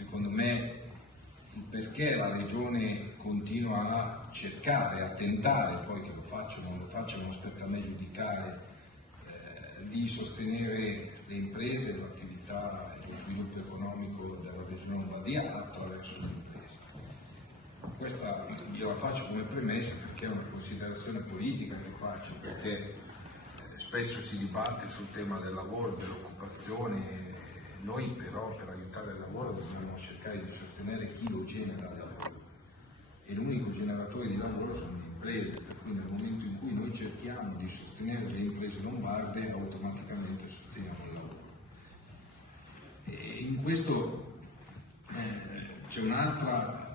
secondo me, perché la Regione continua a cercare, a tentare, poi che lo faccia o non lo faccia, non spetta a me giudicare, di sostenere le imprese, l'attività e lo sviluppo economico della Regione Lombardia attraverso le imprese. Questa gliela faccio come premessa perché è una considerazione politica che faccio, perché spesso si dibatte sul tema del lavoro, dell'occupazione. Noi però per aiutare il lavoro dobbiamo cercare di sostenere chi lo genera il lavoro, e l'unico generatore di lavoro sono le imprese, per cui nel momento in cui noi cerchiamo di sostenere le imprese lombarde automaticamente sosteniamo il lavoro. E in questo c'è un'altra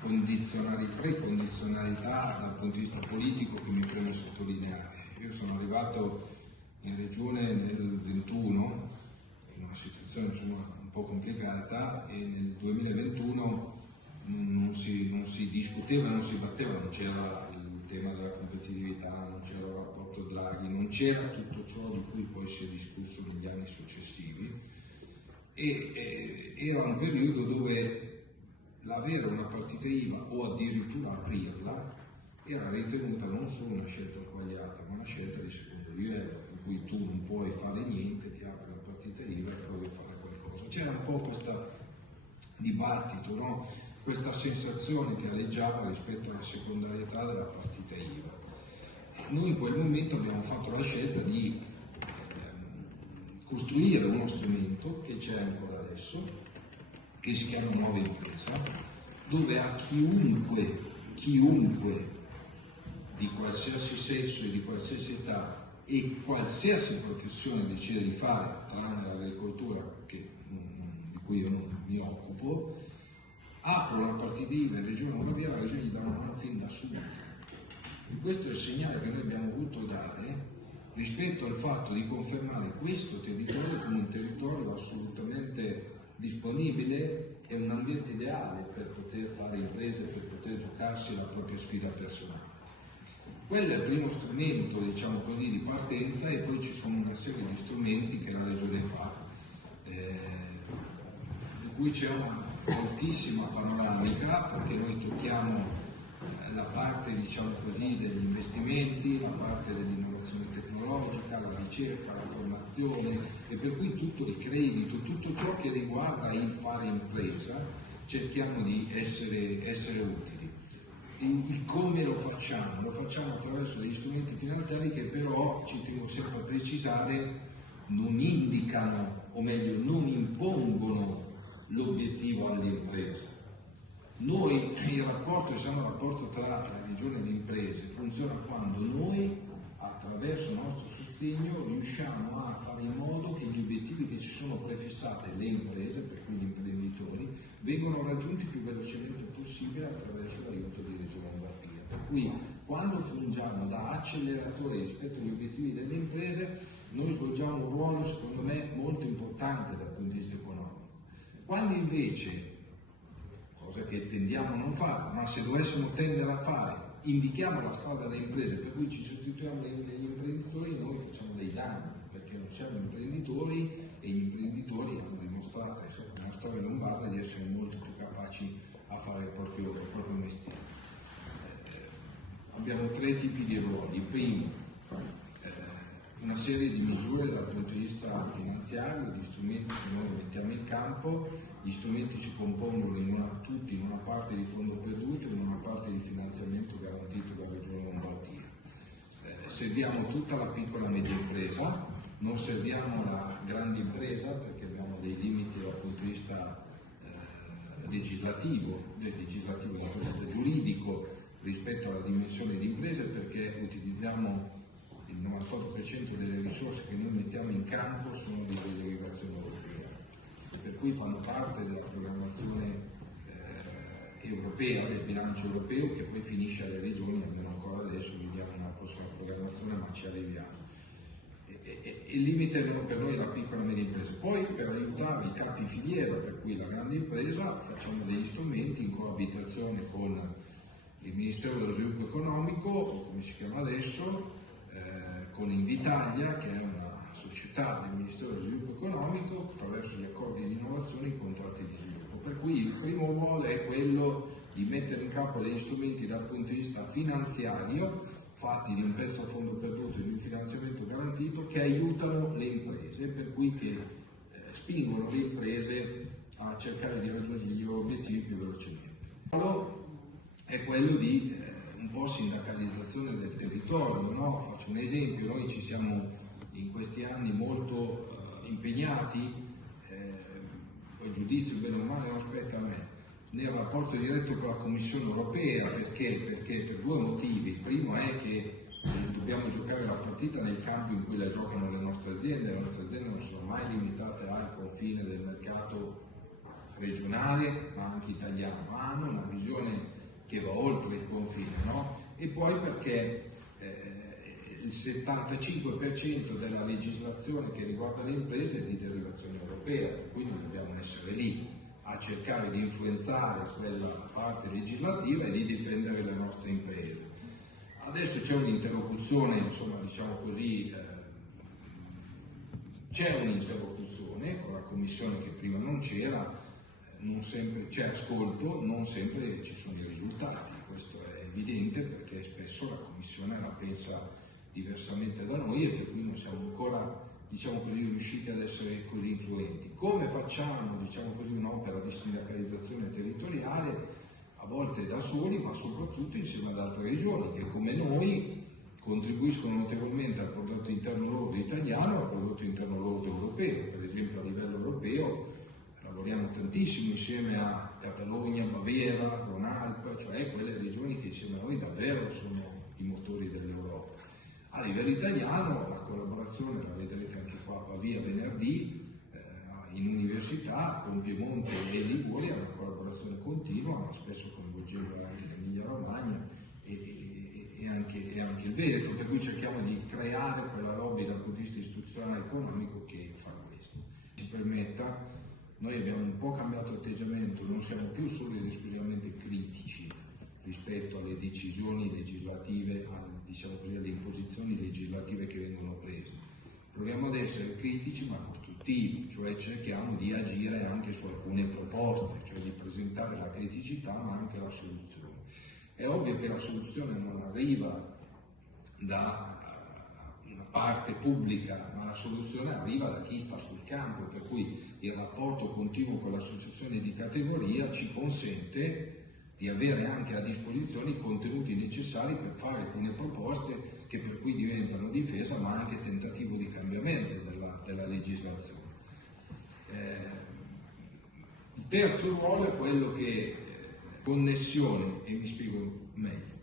precondizionalità dal punto di vista politico che mi preme sottolineare. Io sono arrivato in Regione nel 21, in una situazione un po' complicata, e nel 2021 non si discuteva, non si batteva, non c'era il tema della competitività, non c'era il rapporto Draghi, non c'era tutto ciò di cui poi si è discusso negli anni successivi, e era un periodo dove l'avere una partita IVA o addirittura aprirla era ritenuta non solo una scelta sbagliata, ma una scelta di secondo livello, in cui tu non puoi fare niente, ti apri la partita IVA e provi a fare qualcosa. C'era un po' questo dibattito, no? Questa sensazione che aleggiava rispetto alla secondarietà della partita IVA. Noi in quel momento abbiamo fatto la scelta di costruire uno strumento che c'è ancora adesso, che si chiama Nuova Impresa, dove a chiunque di qualsiasi sesso e di qualsiasi età e qualsiasi professione decide di fare, tranne l'agricoltura di cui io non mi occupo, apro una partita IVA in Regione Lombardia, la Regione gli dà una mano fin da subito. E questo è il segnale che noi abbiamo voluto dare rispetto al fatto di confermare questo territorio come un territorio assolutamente disponibile e un ambiente ideale per poter fare imprese, per poter giocarsi la propria sfida personale. Quello è il primo strumento, diciamo così, di partenza, e poi ci sono una serie di strumenti che la Regione fa, di cui c'è una fortissima panoramica, perché noi tocchiamo la parte, diciamo così, degli investimenti, la parte dell'innovazione tecnologica, la ricerca, la formazione, e per cui tutto il credito, tutto ciò che riguarda il fare impresa, cerchiamo di essere utili. Il come lo facciamo attraverso degli strumenti finanziari che però, ci tengo sempre a precisare, non indicano, o meglio non impongono l'obiettivo all'impresa. Noi, il rapporto tra la Regione e le imprese funziona quando noi, attraverso il nostro sostegno, riusciamo a fare in modo che gli obiettivi che ci sono prefissati le imprese, per cui gli imprenditori, vengano raggiunti il più velocemente possibile attraverso l'aiuto di Regione Lombardia. Per cui quando fungiamo da acceleratore rispetto agli obiettivi delle imprese, noi svolgiamo un ruolo, secondo me, molto importante dal punto di vista economico. Quando invece, cosa che tendiamo a non fare, ma se dovessimo tendere a fare, indichiamo la strada alle imprese, per cui ci sostituiamo agli imprenditori, noi facciamo dei danni, perché non siamo imprenditori, e gli imprenditori hanno dimostrato, nella storia lombarda, di essere molto più capaci a fare il proprio mestiere. Abbiamo tre tipi di ruoli. Il primo, una serie di misure dal punto di vista finanziario, di strumenti che noi mettiamo in campo. Gli strumenti si compongono tutti in una parte di fondo perduto e in una parte di finanziamento garantito dalla Regione Lombardia. Serviamo tutta la piccola e media impresa, non serviamo la grande impresa perché abbiamo dei limiti dal punto di vista legislativo dal punto di vista giuridico rispetto alla dimensione di imprese, perché utilizziamo il 98% delle risorse che noi mettiamo in campo sono di delegazione europea, per cui fanno parte della programmazione europea, del bilancio europeo, che poi finisce alle regioni, almeno ancora adesso, vediamo una prossima programmazione, ma ci arriviamo. Il limite per noi è la piccola e media impresa. Poi per aiutare i capi filiera, per cui la grande impresa, facciamo degli strumenti in coabitazione con il Ministero dello Sviluppo Economico, come si chiama adesso, con Invitalia, che è una società del Ministero dello Sviluppo Economico, attraverso gli accordi di innovazione e i contratti di sviluppo. Per cui il primo ruolo è quello di mettere in campo degli strumenti dal punto di vista finanziario, fatti di un pezzo a fondo perduto e di un finanziamento garantito, che aiutano le imprese, per cui che spingono le imprese a cercare di raggiungere gli obiettivi più velocemente. Il ruolo è quello di un po' sindacalizzazione del territorio, no? Faccio un esempio: noi ci siamo in questi anni molto impegnati, poi giudizio bene o male non spetta a me, nel rapporto diretto con la Commissione europea. Perché per due motivi. Il primo è che dobbiamo giocare la partita nel campo in cui la giocano le nostre aziende non sono mai limitate al confine del mercato regionale ma anche italiano, ma hanno una visione che va oltre il confine, no? E poi perché il 75% della legislazione che riguarda le imprese è di derivazione europea, per cui noi dobbiamo essere lì a cercare di influenzare quella parte legislativa e di difendere le nostre imprese. Adesso c'è un'interlocuzione, insomma, diciamo così, c'è un'interlocuzione con la Commissione che prima non c'era, non sempre c'è ascolto, non sempre ci sono i risultati, questo è evidente perché spesso la Commissione la pensa diversamente da noi e per cui non siamo ancora, diciamo così, riusciti ad essere così influenti. Come facciamo, diciamo così, un'opera di sindacalizzazione territoriale? A volte da soli, ma soprattutto insieme ad altre regioni che come noi contribuiscono notevolmente al prodotto interno lordo italiano e al prodotto interno lordo europeo. Per esempio a livello europeo lavoriamo tantissimo insieme a Catalogna, Baviera, Rhône-Alpes, cioè quelle regioni che insieme a noi davvero sono i motori dell'Europa. A livello italiano la collaborazione, la vedrete anche qua a Pavia venerdì, in università con Piemonte e Liguria, una collaborazione continua, ma spesso coinvolgendo anche l'Emilia Romagna e anche il Veneto, per cui cerchiamo di creare quella lobby dal punto di vista istituzionale e economico che fa questo. Ci permetta, noi abbiamo un po' cambiato atteggiamento, non siamo più solo ed esclusivamente critici rispetto alle decisioni legislative, diciamo così, alle imposizioni legislative che vengono prese. Proviamo ad essere critici ma costruttivi, cioè cerchiamo di agire anche su alcune proposte, cioè di presentare la criticità ma anche la soluzione. È ovvio che la soluzione non arriva da una parte pubblica, ma la soluzione arriva da chi sta sul campo, per cui il rapporto continuo con l'associazione di categoria ci consente di avere anche a disposizione i contenuti necessari per fare alcune proposte che per cui diventano difesa ma anche tentativo di cambiamento della legislazione. Il terzo ruolo è quello che connessione, e mi spiego meglio.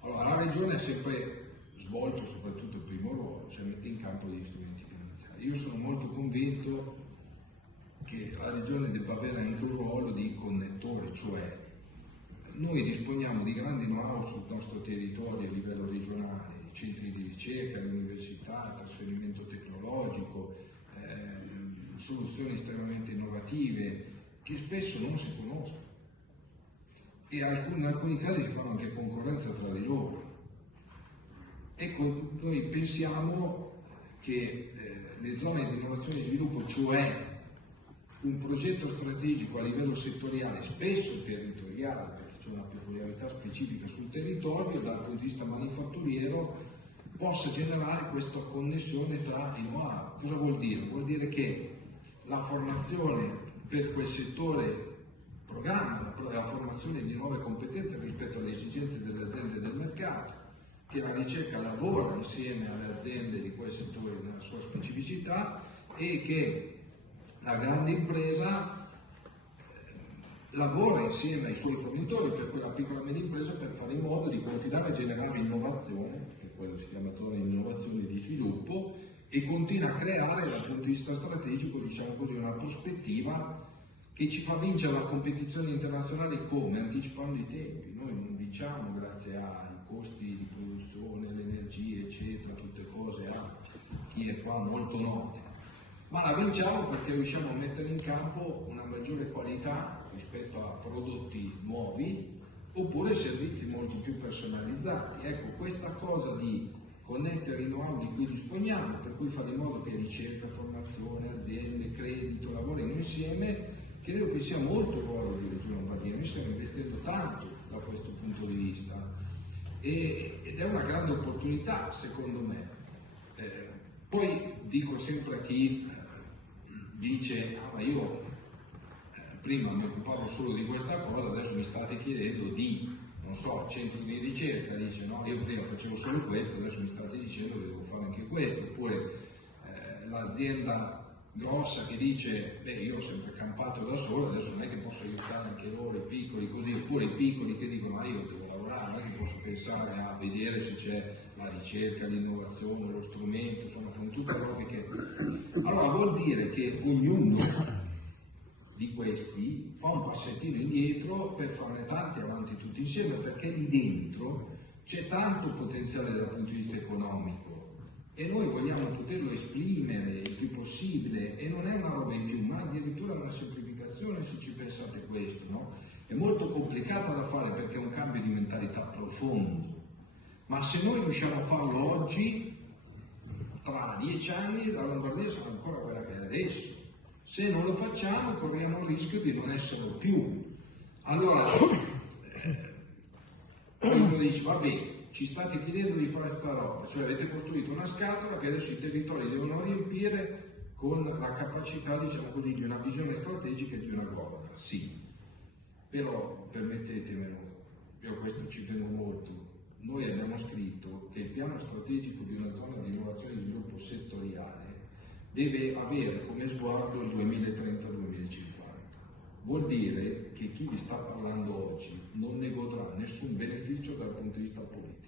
Allora, la Regione ha sempre svolto soprattutto il primo ruolo, cioè mette in campo degli strumenti finanziari. Io sono molto convinto che la Regione debba avere anche un ruolo di connettore, cioè noi disponiamo di grandi know-how sul nostro territorio a livello regionale, centri di ricerca, le università, il trasferimento tecnologico, soluzioni estremamente innovative che spesso non si conoscono e in alcuni casi si fanno anche concorrenza tra di loro. Ecco, noi pensiamo che le zone di innovazione e sviluppo, cioè un progetto strategico a livello settoriale, spesso territoriale, perché c'è una peculiarità specifica sul territorio, dal punto di vista manifatturiero, possa generare questa connessione tra i know-how. Cosa vuol dire? Vuol dire che la formazione per quel settore programma, la formazione di nuove competenze rispetto alle esigenze delle aziende del mercato, che la ricerca lavora insieme alle aziende di quel settore nella sua specificità e che la grande impresa lavora insieme ai suoi fornitori, per cui la piccola e media impresa, per fare in modo di continuare a generare innovazione, che quello si chiama zona di innovazione e di sviluppo, e continua a creare dal punto di vista strategico, diciamo così, una prospettiva che ci fa vincere la competizione internazionale come? Anticipando i tempi. Noi non vinciamo grazie ai costi di produzione, l'energia, eccetera, tutte cose a chi è qua molto note, ma la vinciamo perché riusciamo a mettere in campo una maggiore qualità rispetto a prodotti nuovi oppure servizi molto più personalizzati. Ecco, questa cosa di connettere i know-how di cui disponiamo, per cui fare in modo che ricerca, formazione, aziende, credito lavorino insieme, credo che sia molto il ruolo di Regione Lombardia. Noi stiamo investendo tanto da questo punto di vista ed è una grande opportunità, secondo me. Poi dico sempre a chi dice ma io prima mi occupavo solo di questa cosa, adesso mi state chiedendo di, non so, centri di ricerca, dice no, io prima facevo solo questo, adesso mi state dicendo che devo fare anche questo, oppure l'azienda grossa che dice beh io ho sempre campato da solo, adesso non è che posso aiutare anche loro, i piccoli così, oppure i piccoli che dicono io devo lavorare, non è che posso pensare a vedere se c'è la ricerca, l'innovazione, lo strumento, insomma con tutte robe che... Allora vuol dire che ognuno di questi fa un passettino indietro per farne tanti avanti tutti insieme, perché lì dentro c'è tanto potenziale dal punto di vista economico e noi vogliamo poterlo esprimere il più possibile, e non è una roba in più, ma addirittura una semplificazione, se ci pensate questo, no? È molto complicata da fare perché è un cambio di mentalità profondo, ma se noi riusciamo a farlo oggi, tra 10 anni la Lombardia sarà ancora quella che è adesso. Se non lo facciamo corriamo il rischio di non esserlo più. Allora, uno dice, vabbè, ci state chiedendo di fare sta roba, cioè avete costruito una scatola che adesso i territori devono riempire con la capacità, diciamo così, di una visione strategica e di una governance. Sì, però permettetemelo, io questo ci tengo molto, noi abbiamo scritto che il piano strategico di una zona di innovazione e sviluppo settoriale deve avere come sguardo il 2030-2050. Vuol dire che chi vi sta parlando oggi non ne godrà nessun beneficio dal punto di vista politico.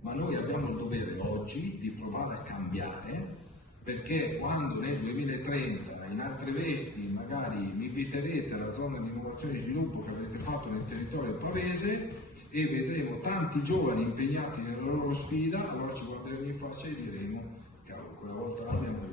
Ma noi abbiamo il dovere oggi di provare a cambiare, perché quando nel 2030 in altre vesti magari mi inviterete alla zona di innovazione e sviluppo che avete fatto nel territorio pavese e vedremo tanti giovani impegnati nella loro sfida, allora ci guarderemo in faccia e diremo: cavolo, quella volta l'abbiamo